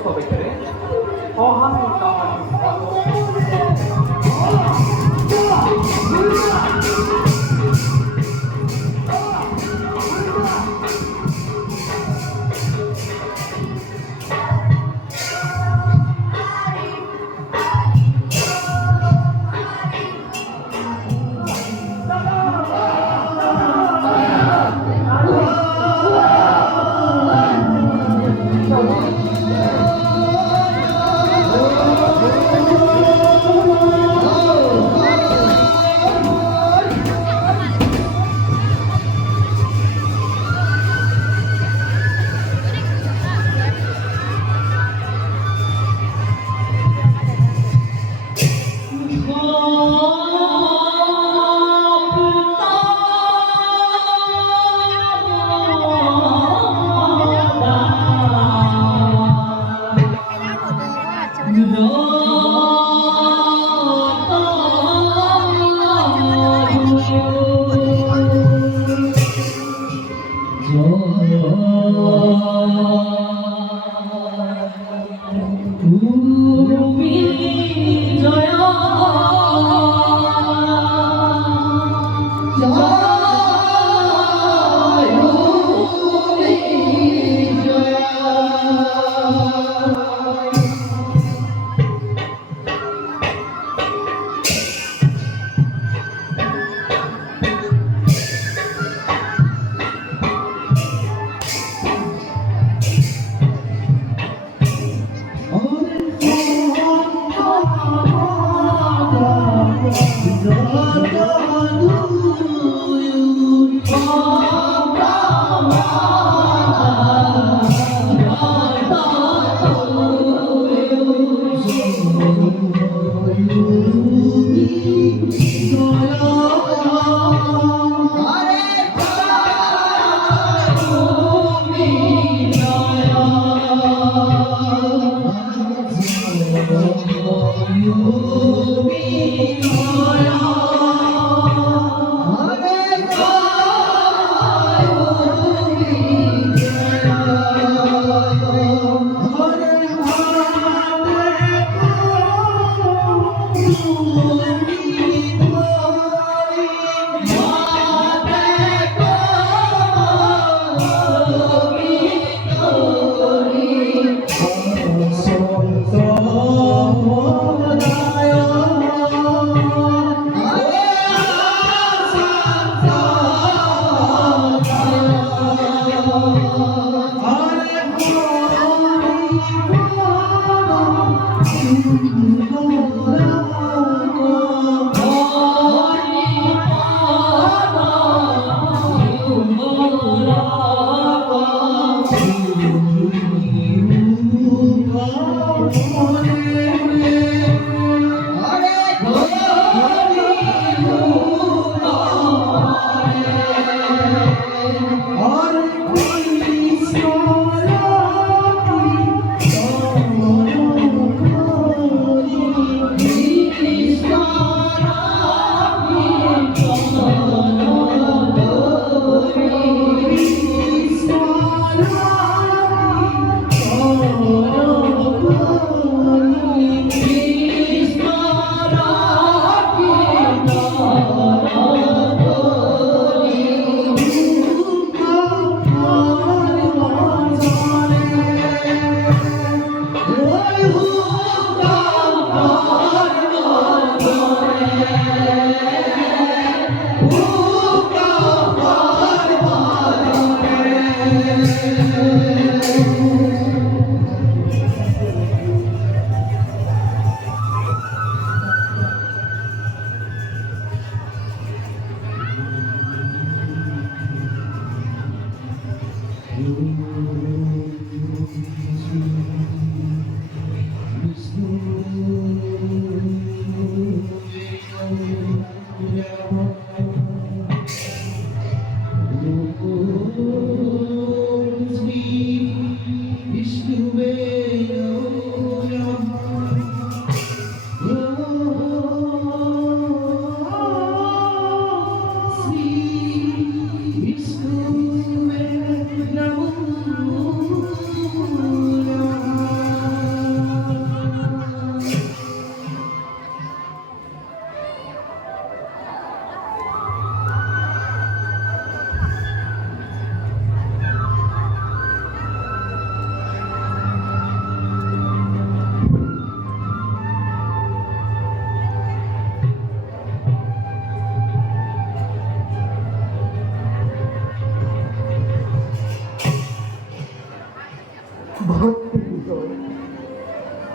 sto vedere. Oh,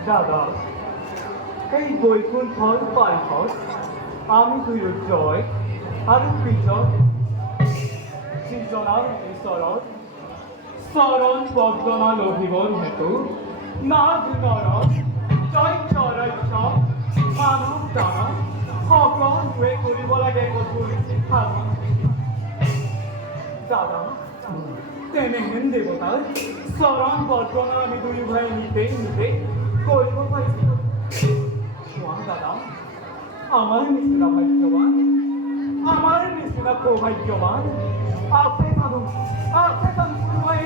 দাদা এই বৈকুণ্ঠর পারিহর আমি তুইর জয় আর বিজয় সৃজনার ঈশ্বর শরণ বর্ধনা লভিবর হেতু নাগ নর জয় চরাইছ মানৱ দান সকলোৱে কৰিব লাগে কঠোৰ সাধন দাদা তেনেহেন দেৱতাৰ চৰণ বৰ্ধনা আমি দুয়ো ভাই নিজেই কৰিব পাৰিছিলোঁ চোৱা দাদা আমাৰ নিচিনা ভাগ্যৱান আমার নিচিনা সৌভাগ্যবান আছে জানো কোনোবাই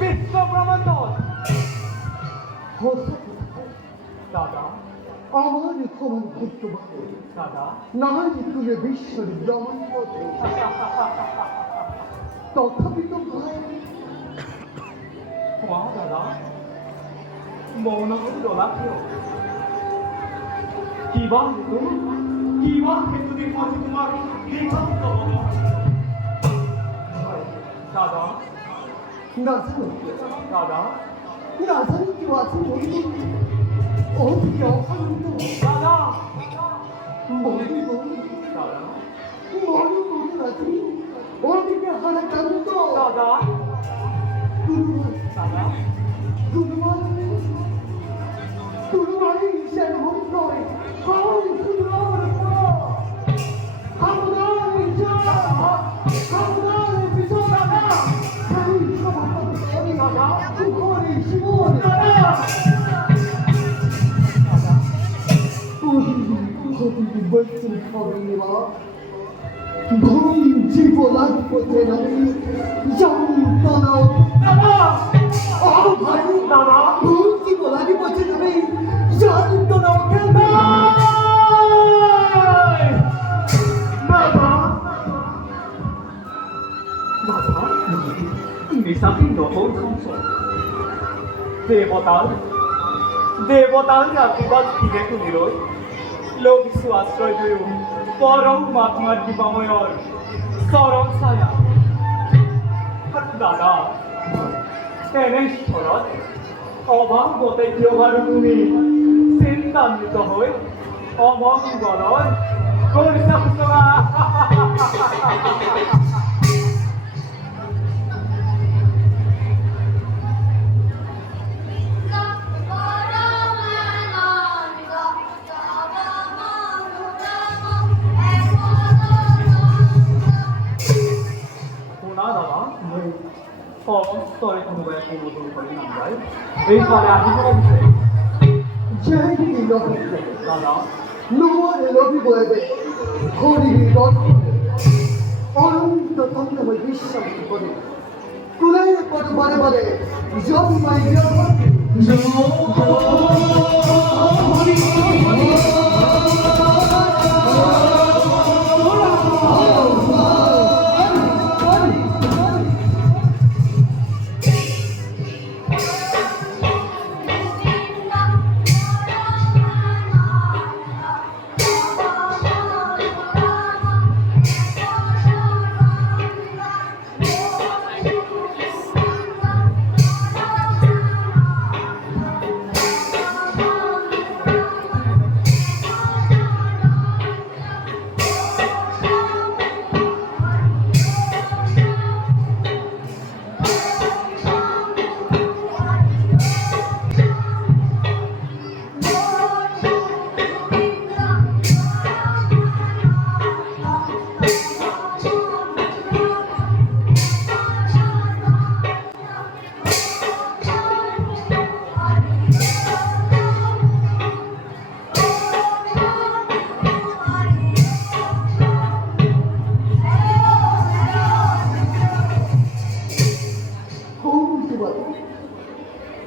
বিশ্ব ব্রহ্মাণ্ডত দাদা আমার সমান ভাগ্যবান দাদা নাই তুমি বিশ্বের ব্রহ্মাণ্ড তথাপি তো ভাই কোৱা দাদা মৌন কৰি ৰলা কিয় কিবা হেতু দেখুৱাইছে তোমাৰ লিখন ক'ব দাদা 나사는 দাদা 나사는 게 와서 어디고 어디가 하는도 দাদা 머리고 দাদা 머리고 가지 어디가 하나 깐도 দাদা দাদা 두루마리 이시한 홍소리 거울 두루마리 하무나리 이시한 하무나리 비서다가 사이 이거 바꿔도 어디가가 두코리 15원 거기 멋진 거리와 너희 집어 놔두고 대나니 영이 떠나오 ভাই দাদা কি বলা কি বলছে তুমি জানি তো না কেন দাদা নিশাতি নতুন সংসার দেবতার আশীর্বাদ ফিরে তুলিলৈ লোক কিছু আশ্রয় দিও পরম মাত্মার কৃপাময়র চরণ ছায়া দাদা তেনেস্থলত অভাৱতে কিয় বাৰু তুমি চিন্তান্বিত হৈ অমংগলৰ কৰিছা সূচনা শুনা দাদা স্তরে কোনোবাই সম্বোধন কৰি নাযায় এইফালে আহিব বিচাৰে যেই লভিছে দাদা নোয়ারে লভিব এবে হরিবি দর্শনে অনন্ত তন্ত্রময় বিশ্বাস করে কুলে কত বারে বারে জন্মাই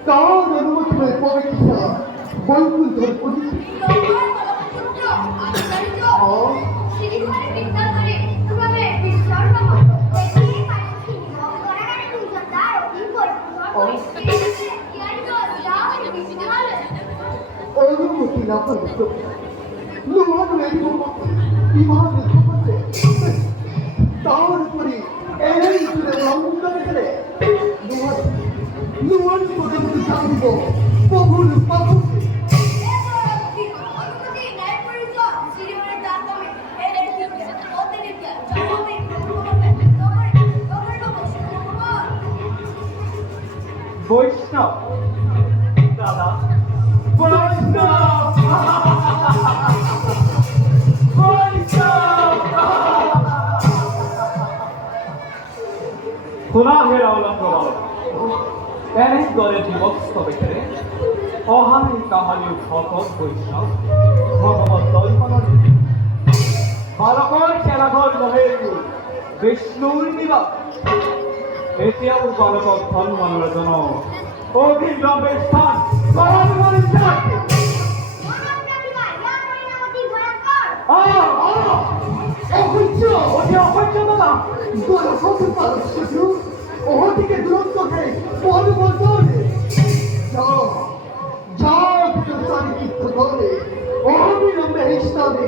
তার অনুমতি পবিত্র বৈকুণ্ঠর পরিচিত অনুমতি না করলে লোহার বিমানের খবরে তার উপরে এই অহংকার করে লোহার লোহার করে জানব প্রভুর পাবকে বৈষ্ণব দাদা বৈষ্ণব বৈষ্ণব খোলা হেরা অলঙ্গ বালক প্যারেন্ট দলের বিভক্ত বেকারে অহানি কাহানি ভকত বৈষ্ণব ভগবত দর্শন বালকৰ কেৰাঘৰ নহে বিষ্ণুৰ নিবাস এতিয়াও বালকক সন্মানৰ জন অভিনৱে স্থান অসহ্য দাদা দলপথে পারস্য ওদিকে দূরত্ব খেয়ে বল বদলে যাও যাও চারি তীর্থ ধরে অবিলম্বে এই স্থানে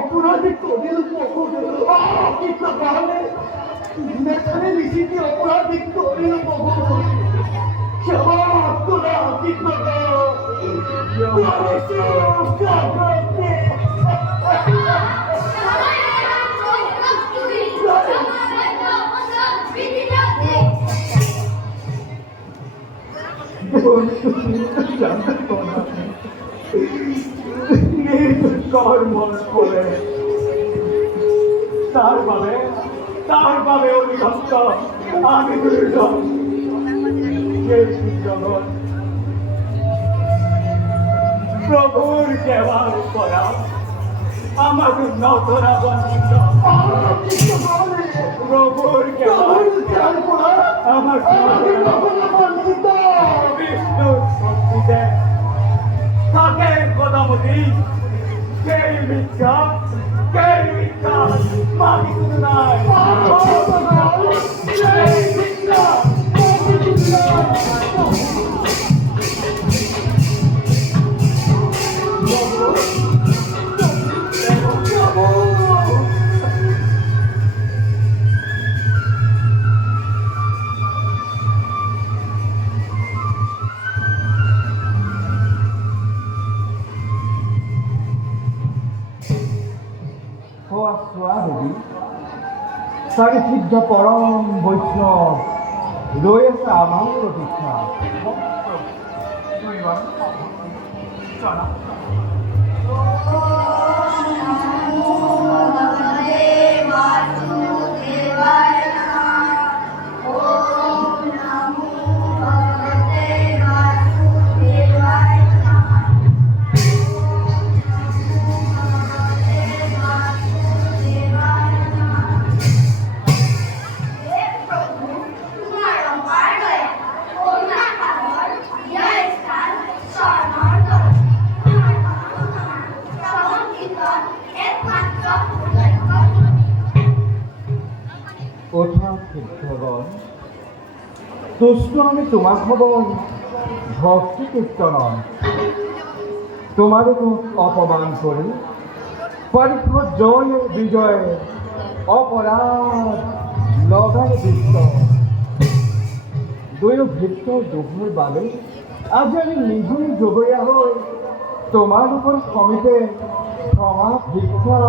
অপরাধী তোদের অপরাধী তোদের কর্মর করে তার ভাবে অভিভক্ত আমি দুর্জন জগৎ প্রভুর সেবার করা আমাকে নতরা বঞ্চিত প্রভুর সেবার করা আমার বঞ্চিত বিষ্ণুর শক্তিতে থাকে কদামতি কেই মিথ্যা মাটি শুধু নাই তাকে সিদ্ধ পরম বৈষ্ণব রয়েছে আমার প্রতীক্ষা। ওঠা সিদ্ধগণ, তুষ্ট আমি তোমার খবর ভক্তি কীর্তনন, তোমাদের অপমান করি পরীক্ষ জয় বিজয় অপরাধ লগায় বৃত্ত দুই ভৃত্য দুপুর বালে আজ আমি নিজেই যোগইয়া হই তোমার উপর ক্ষমিতে ক্ষমা ভিক্ষা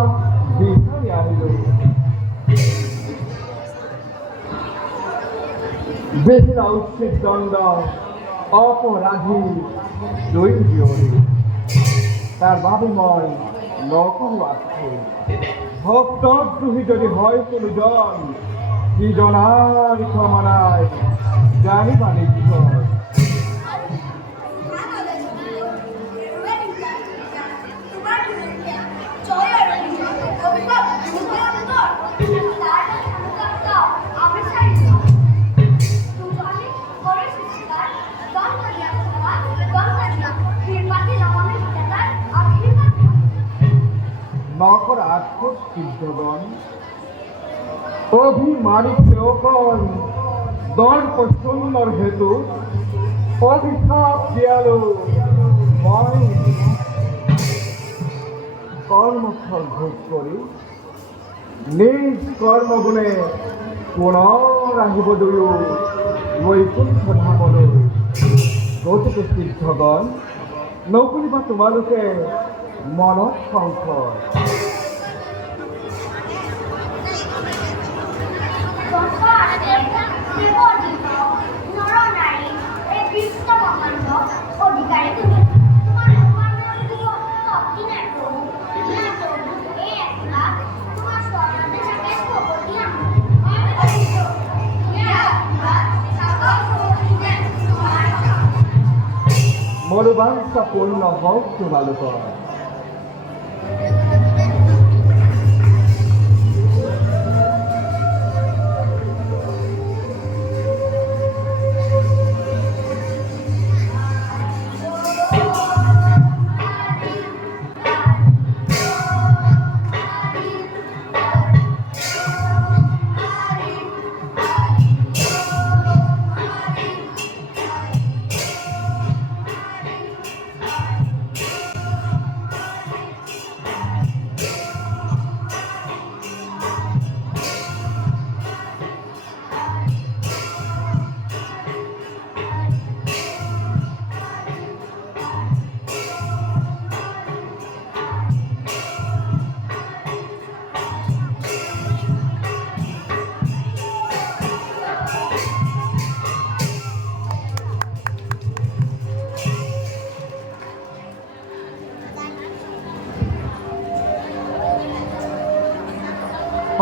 বিচারি আনিল। বেশির ঔষধ দণ্ড অপরাধী দৈর্ঘ্যরে তার বাবুময় নকল আছে ভক্তদ্রোহী যদি হয় কোনো জন কি জনার ক্ষমানায় জানি বাণিজ্য নকর আক্ষর সিদ্ধগণ অভিমানিক কেউকল দর্প সুন্দর হেতু অভিশাপ দিয়ালো ময় কর্মফল ভোগ করি নিজ কর্মগুণে পুনরাহিব দুয় বৈকুণ্ঠ ধামন গতিকে সিদ্ধগণ নৌকরি বা তোমালোকে মনত সংকর মনোবাঞ্ছা পূর্ণ হোক তোমালোকৰ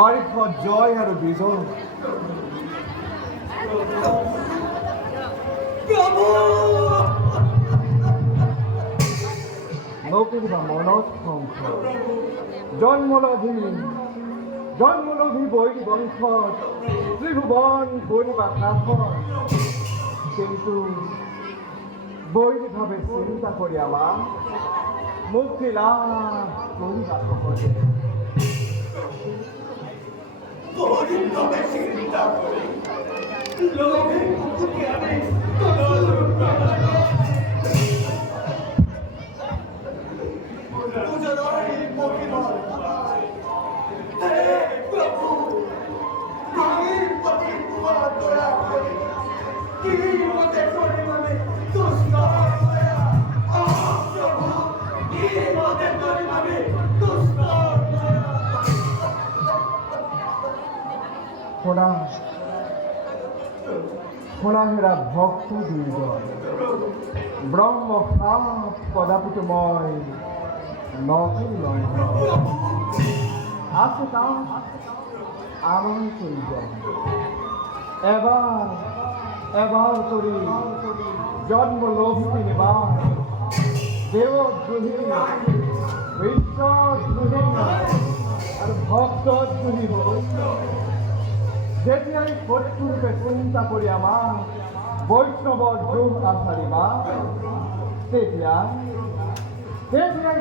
হৰিষ জয় আৰু বিজয় নকৰিবা মনত সংশয় জন্মলভী বৈৰী বংশত ত্ৰিভুৱন কৰিবা শাসন কিন্তু বৈৰীভাৱে চিন্তা কৰি আমাৰ মুক্তি লাভ কৰিবা সহজে গরিবভাবে চিন্তা করে লোভে মুখে আমি তোর দুজনাই মহিমার হে প্রভু মায়ের প্রতি তোমার দয়া করে কি মতে করে মানে দুষ্ট প্রভু কি মতে করে মানে দুষ্ট সোনাহেরা ভক্ত দুইজন ব্রহ্ম সাপ পদাপিতময় নকল লঙ্ঘন আছে তা আমার প্রয়োজন এবার করি জন্ম লোভী নিবাস দেবদ্রোহী ঈশ্বরদ্রোহী আর ভক্তদ্রোহী হই যেটি আমি শত্রুরূপে চিন্তা করি আমার বৈষ্ণব যোগ আসারি মা সেটিয়াই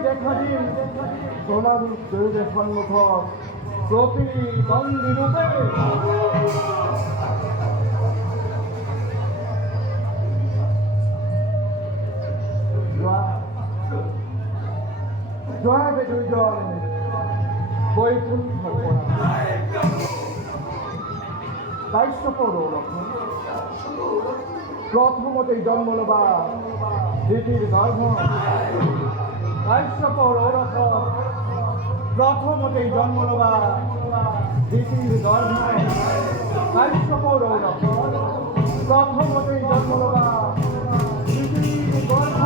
দেখা দিন সোনারূপ দেবের সম্মুখ প্রতিবন্ধী রূপে জয়াবে দুইজন বৈকুণ্ঠ দায়িত্বপর প্রথমতেই জন্মলবা দ্বিতীয় গর্ভ দায়িত্বপর প্রথমতেই জন্মলবা দ্বিতীয় গর্ভ দায়িত্বপর প্রথমতেই জন্মলবা দ্বিতীয় গর্ভ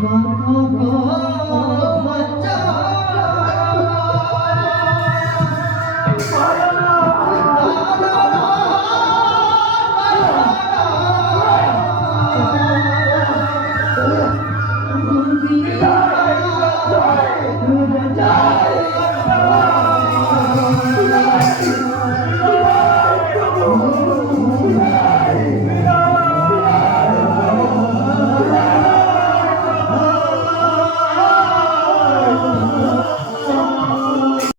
Bye. দয়াল